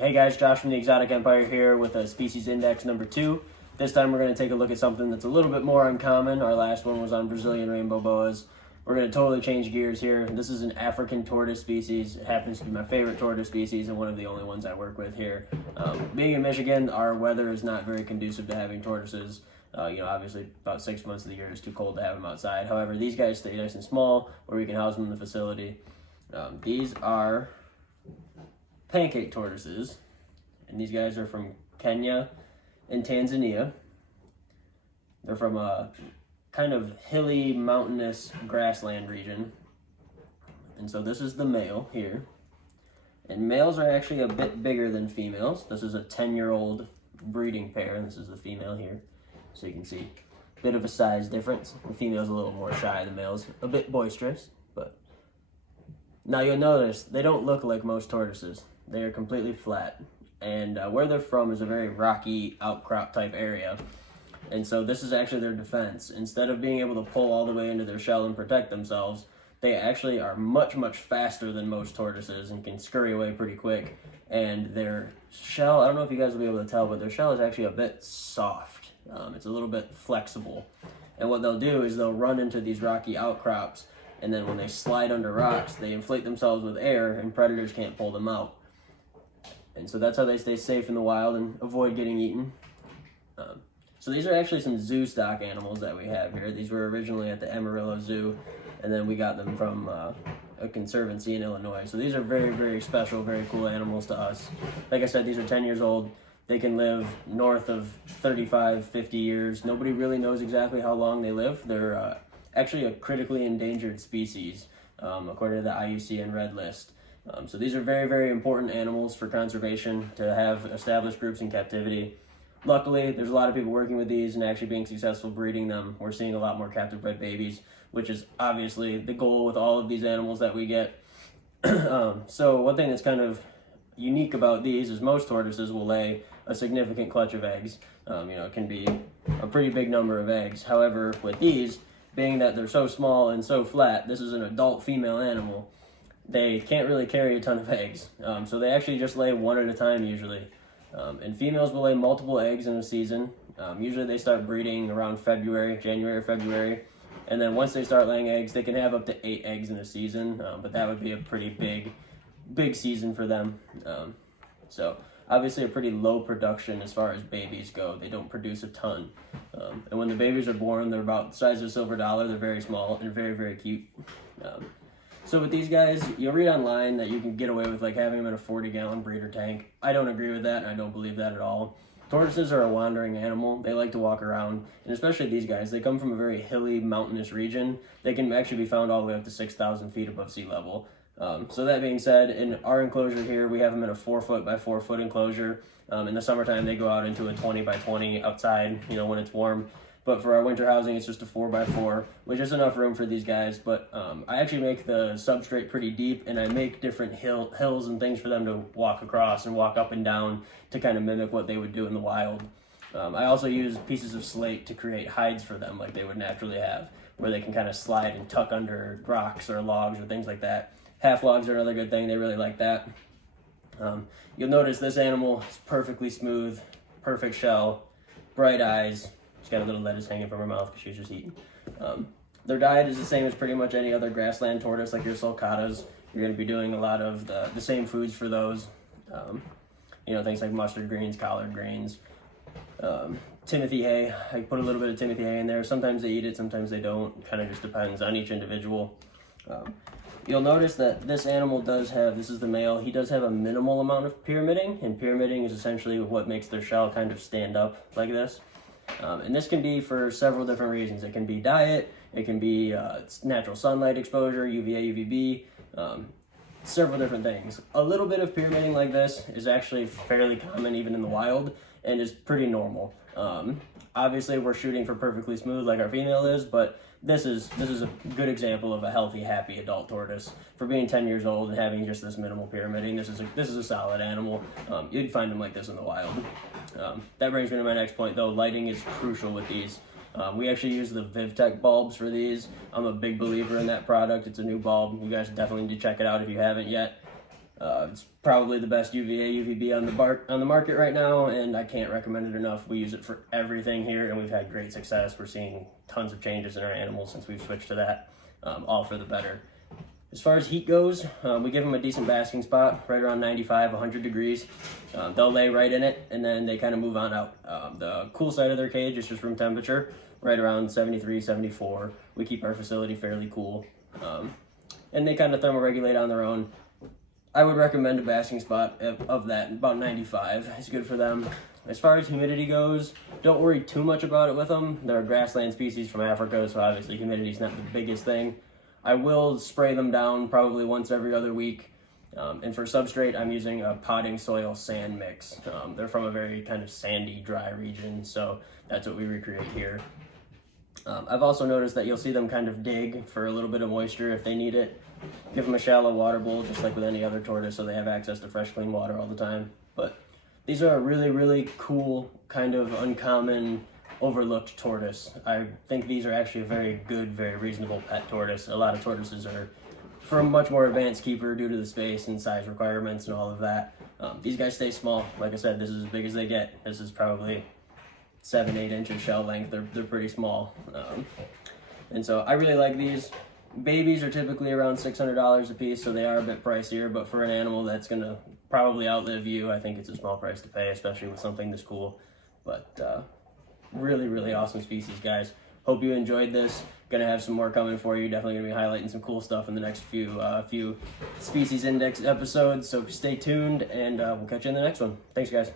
Hey guys, Josh from the Exotic Empire here with a species index number 2. This time we're going to take a look at something that's a little bit more uncommon. Our last one was on Brazilian rainbow boas. We're going to totally change gears here. This is an African tortoise species. It happens to be my favorite tortoise species and one of the only ones I work with here. Being in Michigan, our weather is not very conducive to having tortoises. Obviously about 6 months of the year is too cold to have them outside. However, these guys stay nice and small where we can house them in the facility. These are Pancake tortoises, and these guys are from Kenya and Tanzania. They're from a kind of hilly, mountainous grassland region. And so this is the male here. And males are actually a bit bigger than females. This is a 10-year-old breeding pair, and this is the female here. So you can see a bit of a size difference. The female's a little more shy, the male's a bit boisterous. But now you'll notice they don't look like most tortoises. They are completely flat. And where they're from is a very rocky outcrop type area. And so this is actually their defense. Instead of being able to pull all the way into their shell and protect themselves, they actually are much, much faster than most tortoises and can scurry away pretty quick. And their shell, I don't know if you guys will be able to tell, but their shell is actually a bit soft. It's a little bit flexible. And what they'll do is they'll run into these rocky outcrops, and then when they slide under rocks, they inflate themselves with air and predators can't pull them out. And so that's how they stay safe in the wild and avoid getting eaten. So these are actually some zoo stock animals that we have here. These were originally at the Amarillo Zoo, and then we got them from a conservancy in Illinois. So these are very, very special, very cool animals to us. Like I said, these are 10 years old. They can live north of 35, 50 years. Nobody really knows exactly how long they live. They're actually a critically endangered species, according to the IUCN Red List. So these are very, very important animals for conservation to have established groups in captivity. Luckily, there's a lot of people working with these and actually being successful breeding them. We're seeing a lot more captive bred babies, which is obviously the goal with all of these animals that we get. So one thing that's kind of unique about these is most tortoises will lay a significant clutch of eggs. It can be a pretty big number of eggs. However, with these, being that they're so small and so flat, this is an adult female animal, they can't really carry a ton of eggs. So they actually just lay one at a time usually. And females will lay multiple eggs in a season. Usually they start breeding around January, February. And then once they start laying eggs, they can have up to 8 eggs in a season. But that would be a pretty big season for them. So obviously a pretty low production as far as babies go. They don't produce a ton. And when the babies are born, they're about the size of a silver dollar. They're very small and very, very cute. So with these guys, you'll read online that you can get away with like having them in a 40-gallon breeder tank. I don't agree with that, and I don't believe that at all. Tortoises are a wandering animal. They like to walk around, and especially these guys, they come from a very hilly, mountainous region. They can actually be found all the way up to 6,000 feet above sea level. So that being said, in our enclosure here, we have them in a 4-foot by 4-foot enclosure. In the summertime, they go out into a 20 by 20 outside, when it's warm. But for our winter housing, it's just a 4x4, which is enough room for these guys. But I actually make the substrate pretty deep, and I make different hills and things for them to walk across and walk up and down to kind of mimic what they would do in the wild. I also use pieces of slate to create hides for them like they would naturally have, where they can kind of slide and tuck under rocks or logs or things like that. Half logs are another good thing. They really like that. You'll notice this animal is perfectly smooth, perfect shell, bright eyes. She's got a little lettuce hanging from her mouth because she's just eating. Their diet is the same as pretty much any other grassland tortoise, like your sulcatas. You're going to be doing a lot of the same foods for those. Things like mustard greens, collard greens, Timothy hay. I put a little bit of Timothy hay in there. Sometimes they eat it, sometimes they don't. It kind of just depends on each individual. You'll notice that this animal this is the male, he does have a minimal amount of pyramiding, and pyramiding is essentially what makes their shell kind of stand up like this. And this can be for several different reasons. It can be diet, it can be natural sunlight exposure, UVA, UVB, several different things. A little bit of pyramiding like this is actually fairly common even in the wild and is pretty normal. Obviously we're shooting for perfectly smooth like our female is, but this is a good example of a healthy, happy adult tortoise. For being 10 years old and having just this minimal pyramiding, this is a solid animal. You'd find them like this in the wild. That brings me to my next point though. Lighting is crucial with these. We actually use the VivTech bulbs for these. I'm a big believer in that product. It's a new bulb. You guys definitely need to check it out if you haven't yet. It's probably the best UVA, UVB on the market right now, and I can't recommend it enough. We use it for everything here, and we've had great success. We're seeing tons of changes in our animals since we've switched to that, all for the better. As far as heat goes, we give them a decent basking spot, right around 95, 100 degrees. They'll lay right in it, and then they kind of move on out. The cool side of their cage is just room temperature, right around 73, 74. We keep our facility fairly cool. And they kind of thermoregulate on their own. I would recommend a basking spot of that, about 95. It's good for them. As far as humidity goes, don't worry too much about it with them. They're a grassland species from Africa, so obviously humidity is not the biggest thing. I will spray them down probably once every other week. And for substrate, I'm using a potting soil sand mix. They're from a very kind of sandy, dry region, so that's what we recreate here. I've also noticed that you'll see them kind of dig for a little bit of moisture if they need it. Give them a shallow water bowl, just like with any other tortoise, so they have access to fresh, clean water all the time. But these are a really, really cool, kind of uncommon, overlooked tortoise. I think these are actually a very good, very reasonable pet tortoise. A lot of tortoises are for a much more advanced keeper due to the space and size requirements and all of that. These guys stay small. Like I said, this is as big as they get. This is probably 7-8 inches shell length. They're pretty small. And so I really like these. Babies are typically around $600 a piece, so they are a bit pricier, but for an animal that's going to probably outlive you, I think it's a small price to pay, especially with something this cool. But really, really awesome species, guys. Hope you enjoyed this. Gonna have some more coming for you. Definitely gonna be highlighting some cool stuff in the next few species index episodes, so stay tuned, and we'll catch you in the next one. Thanks, guys.